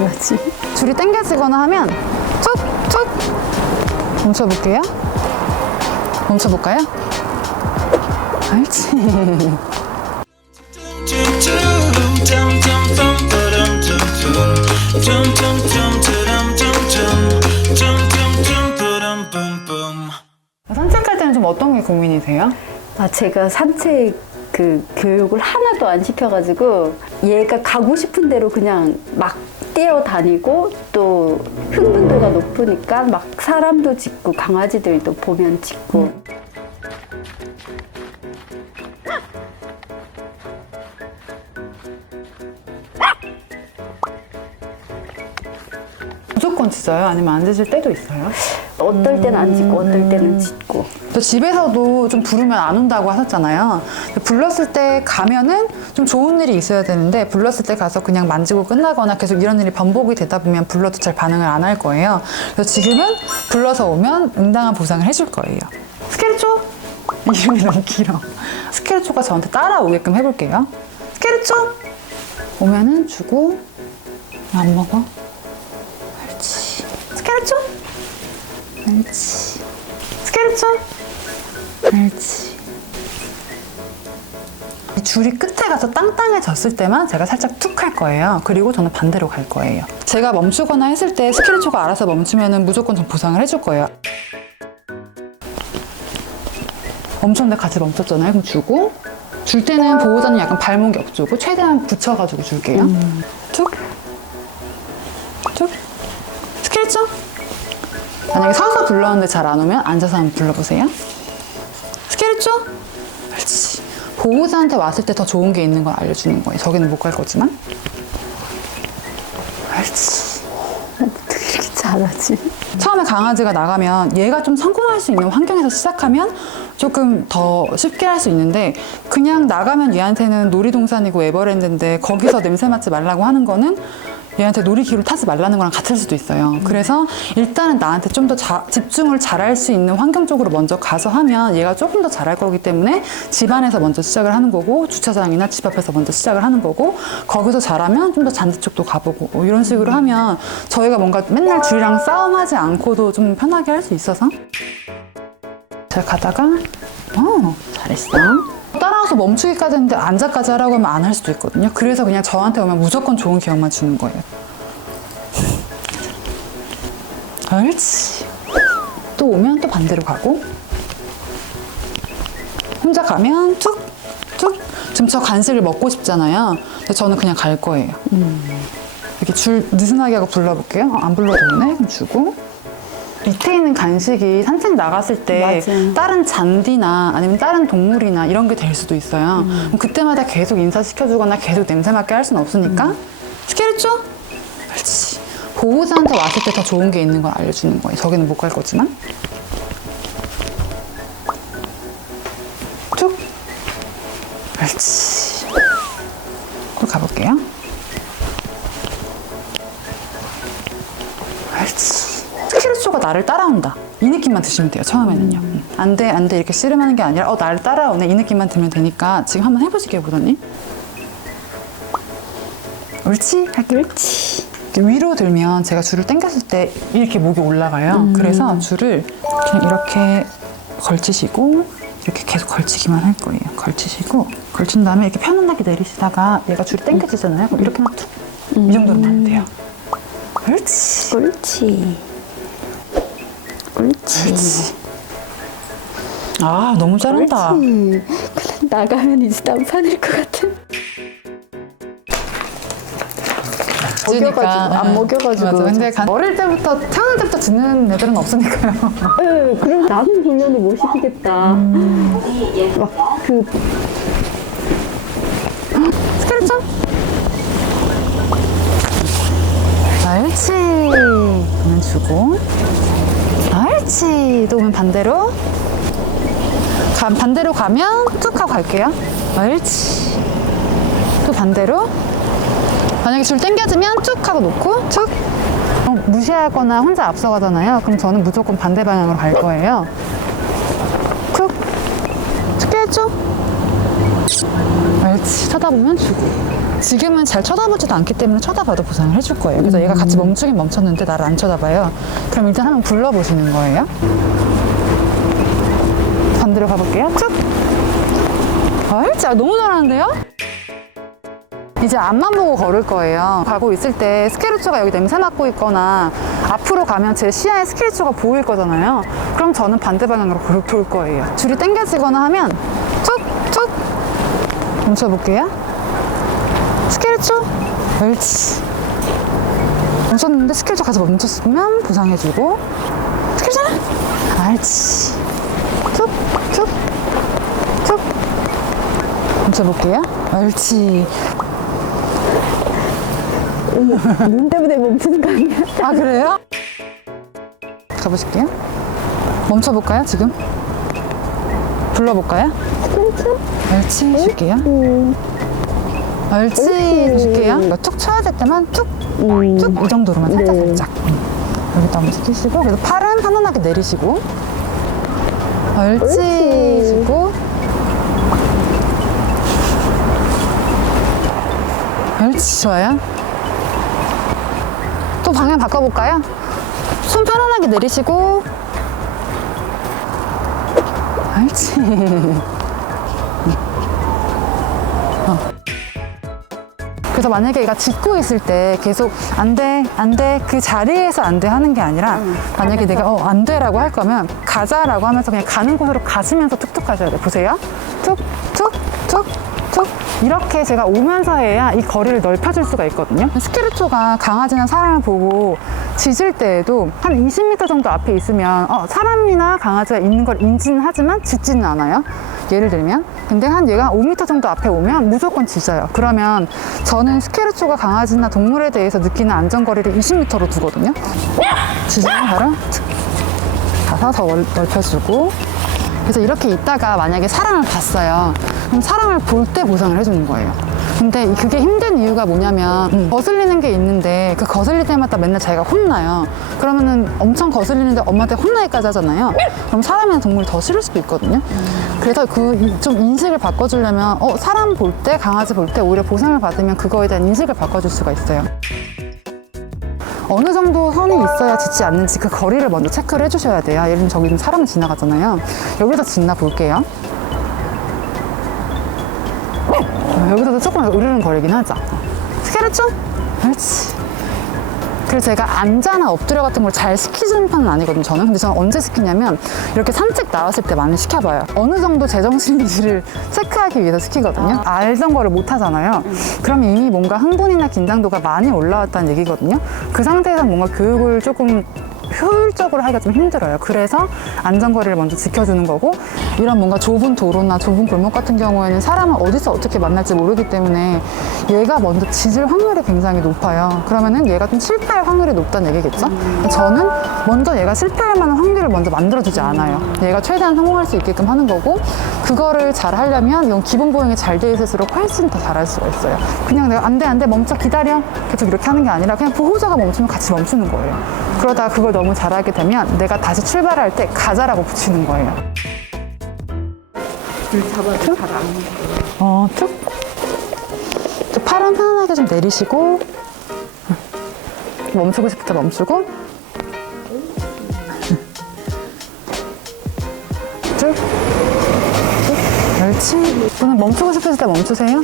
잘하지. 줄이 당겨지거나 하면 툭툭 멈춰볼게요. 멈춰볼까요? 알지. 산책할 때는 좀 어떤 게 고민이세요? 제가 산책 교육을 하나도 안 시켜가지고 얘가 가고 싶은 대로 그냥 막 뛰어다니고 또 흥분도가 높으니까 막 사람도 짖고 강아지들도 보면 짖고 무조건 짖어요? 아니면 안 짖을 때도 있어요? 어떨 때는 안 짖고 어떨 때는 짖고. 또 집에서도 좀 부르면 안 온다고 하셨잖아요. 불렀을 때 가면은 좀 좋은 일이 있어야 되는데 불렀을 때 가서 그냥 만지고 끝나거나 계속 이런 일이 반복이 되다 보면 불러도 잘 반응을 안 할 거예요. 그래서 지금은 불러서 오면 응당한 보상을 해줄 거예요. 스케르초? 이름이 너무 길어. 스케르초가 저한테 따라오게끔 해볼게요. 스케르초? 오면은 주고 안 먹어. 옳지. 스케르초? 옳지. 스케르초? 옳지. 이 줄이 끝에 가서 땅땅해졌을 때만 제가 살짝 툭 할 거예요. 그리고 저는 반대로 갈 거예요. 제가 멈추거나 했을 때 스케르초가 알아서 멈추면 무조건 좀 보상을 해줄 거예요. 멈췄는데 같이 멈췄잖아요. 그럼 주고, 줄 때는 보호자는 약간 발목이 앞쪽고 최대한 붙여가지고 줄게요. 툭, 툭. 스케르초? 만약에 서서 불렀는데 잘 안 오면 앉아서 한번 불러보세요. 스케르초? 그렇지. 보호자한테 왔을 때 더 좋은 게 있는 걸 알려주는 거예요. 저기는 못 갈 거지만. 그렇지. 어떻게 이렇게 잘하지? 처음에 강아지가 나가면 얘가 좀 성공할 수 있는 환경에서 시작하면 조금 더 쉽게 할 수 있는데 그냥 나가면 얘한테는 놀이동산이고 에버랜드인데 거기서 냄새 맡지 말라고 하는 거는 얘한테 놀이기구를 타지 말라는 거랑 같을 수도 있어요. 그래서 일단은 나한테 좀 더 집중을 잘할 수 있는 환경 쪽으로 먼저 가서 하면 얘가 조금 더 잘할 거기 때문에 집 안에서 먼저 시작을 하는 거고 주차장이나 집 앞에서 먼저 시작을 하는 거고 거기서 잘하면 좀 더 잔디 쪽도 가보고 뭐 이런 식으로 하면 저희가 뭔가 맨날 줄이랑 싸움하지 않고도 좀 편하게 할 수 있어서 잘 가다가 잘했어. 따라와서 멈추기까지 했는데 앉아까지 하라고 하면 안 할 수도 있거든요. 그래서 그냥 저한테 오면 무조건 좋은 기억만 주는 거예요. 옳지. 또 오면 또 반대로 가고 혼자 가면 툭 툭. 지금 저 간식을 먹고 싶잖아요. 근데 저는 그냥 갈 거예요. 이렇게 줄 느슨하게 하고 불러볼게요. 안 불러도 오네. 그럼 주고 밑에 있는 간식이 산책 나갔을 때 맞아요. 다른 잔디나 아니면 다른 동물이나 이런 게 될 수도 있어요. 그럼 그때마다 계속 인사시켜주거나 계속 냄새 맡게 할 수는 없으니까 스케르초? 그렇지. 보호자한테 왔을 때 더 좋은 게 있는 걸 알려주는 거예요. 저기는 못 갈 거지만. 툭. 그렇지. 또 가볼게요. 그렇지. 스케르초가 나를 따라온다. 이 느낌만 드시면 돼요. 처음에는요. 안 돼, 안 돼 이렇게 씨름하는 게 아니라 나를 따라오네 이 느낌만 들면 되니까 지금 한번 해보실게요, 보더니. 옳지? 할게요. 옳지. 위로 들면 제가 줄을 당겼을 때 이렇게 목이 올라가요. 그래서 줄을 그냥 이렇게 걸치시고 이렇게 계속 걸치기만 할 거예요. 걸치시고 걸친 다음에 이렇게 편안하게 내리시다가 얘가 줄이 당겨지잖아요. 그럼 이렇게만 툭. 이 정도로만 하면 돼요. 옳지. 옳지. 옳지. 그렇지. 아, 너무 잘한다. 옳지. 나가면 이제 딴판일 것 같아. 먹여가지고 안 먹여가지고. 맞아. 근데 어릴 때부터 태어날 때부터 짖는 애들은 없으니까요. 네, 그럼 나는 보면 못 시키겠다. 막그 스케르초? 옳지. 그러면 주고. 옳지. 또 오면 반대로. 반대로 가면 툭 하고 갈게요. 옳지. 또 반대로. 만약에 줄 당겨지면 툭 하고 놓고 툭. 무시하거나 혼자 앞서가잖아요. 그럼 저는 무조건 반대 방향으로 갈 거예요. 툭. 스케르초? 옳지. 쳐다보면 주고. 지금은 잘 쳐다보지도 않기 때문에 쳐다봐도 보상을 해줄 거예요. 그래서 얘가 같이 멈추긴 멈췄는데 나를 안 쳐다봐요. 그럼 일단 한번 불러보시는 거예요. 반대로 가볼게요. 쭉. 옳지. 너무 잘하는데요? 이제 앞만 보고 걸을 거예요. 가고 있을 때 스케르초가 여기 냄새 맡고 있거나 앞으로 가면 제 시야에 스케르초가 보일 거잖아요. 그럼 저는 반대 방향으로 돌 거예요. 줄이 당겨지거나 하면 툭툭 멈춰볼게요. 스케르초 옳지. 멈췄는데 스케르초 가서 멈췄으면 보상해주고 스케르초는 옳지. 툭툭 툭 멈춰볼게요. 옳지. 눈 때문에 멈추는 거 아니야? 아 그래요? 가보실게요. 멈춰볼까요 지금? 불러볼까요? 옳지 줄게요. 옳지 줄게요. 이거 툭 쳐야 될 때만 툭툭 이 정도로만 살짝 네. 살짝. 여기다 한번 시키시고 그래서 팔은 편안하게 내리시고 옳지 주고 옳지 좋아요. 또 방향 바꿔볼까요? 손 편안하게 내리시고 옳지. 그래서 만약에 얘가 짖고 있을 때 계속 안 돼, 안 돼, 그 자리에서 안 돼 하는 게 아니라 만약에 내가 안 돼라고 할 거면 가자라고 하면서 그냥 가는 곳으로 가시면서 툭툭 가셔야 돼. 보세요. 툭, 툭, 툭, 툭. 이렇게 제가 오면서 해야 이 거리를 넓혀줄 수가 있거든요. 스케르초가 강아지나 사람을 보고 짖을 때에도 한 20m 정도 앞에 있으면 사람이나 강아지가 있는 걸 인지는 하지만 짖지는 않아요. 예를 들면. 근데 얘가 5m 정도 앞에 오면 무조건 짖어요. 그러면 저는 스케르초가 강아지나 동물에 대해서 느끼는 안전거리를 20m로 두거든요. 짖으면 바로 가서 더 넓혀주고. 그래서 이렇게 있다가 만약에 사람을 봤어요. 그럼 사람을 볼 때 보상을 해주는 거예요. 근데 그게 힘든 이유가 뭐냐면 거슬리는 게 있는데 그 거슬릴 때마다 맨날 자기가 혼나요. 그러면은 엄청 거슬리는데 엄마한테 혼나기까지 하잖아요. 그럼 사람이나 동물이 더 싫을 수도 있거든요. 그래서 좀 인식을 바꿔주려면 사람 볼 때, 강아지 볼 때 오히려 보상을 받으면 그거에 대한 인식을 바꿔줄 수가 있어요. 어느 정도 선이 있어야 짖지 않는지 그 거리를 먼저 체크를 해주셔야 돼요. 예를 들면 저기 좀 사람이 지나가잖아요. 여기서 짖나 볼게요. 여기서도 조금 으르렁 거리긴 하죠. 스케르초? 그렇지. 그래서 제가 앉아나 엎드려 같은 걸 잘 시키는 편은 아니거든요, 저는. 근데 저는 언제 시키냐면 이렇게 산책 나왔을 때 많이 시켜봐요. 어느 정도 제정신인지를 체크하기 위해서 시키거든요. 알던 거를 못 하잖아요. 그러면 이미 뭔가 흥분이나 긴장도가 많이 올라왔다는 얘기거든요. 그 상태에서 뭔가 교육을 조금 효율적으로 하기가 좀 힘들어요. 그래서 안전거리를 먼저 지켜주는 거고, 이런 뭔가 좁은 도로나 좁은 골목 같은 경우에는 사람을 어디서 어떻게 만날지 모르기 때문에 얘가 먼저 짖을 확률이 굉장히 높아요. 그러면은 얘가 좀 실패할 확률이 높다는 얘기겠죠? 저는 먼저 얘가 실패할 만한 확률을 먼저 만들어주지 않아요. 얘가 최대한 성공할 수 있게끔 하는 거고, 그거를 잘 하려면 이건 기본 보행이 잘 돼 있을수록 훨씬 더 잘할 수가 있어요. 그냥 내가 안 돼, 멈춰, 기다려. 계속 이렇게 하는 게 아니라 그냥 보호자가 멈추면 같이 멈추는 거예요. 그러다가 그걸 너무 잘하게 되면 내가 다시 출발할 때 가자라고 붙이는 거예요. 줄 잡아도 잘 안 돼. 툭. 팔은 편안하게 좀 내리시고, 멈추고 싶을 때 멈추고, 쭉. 옳지. 또는 멈추고 싶을 때 멈추세요.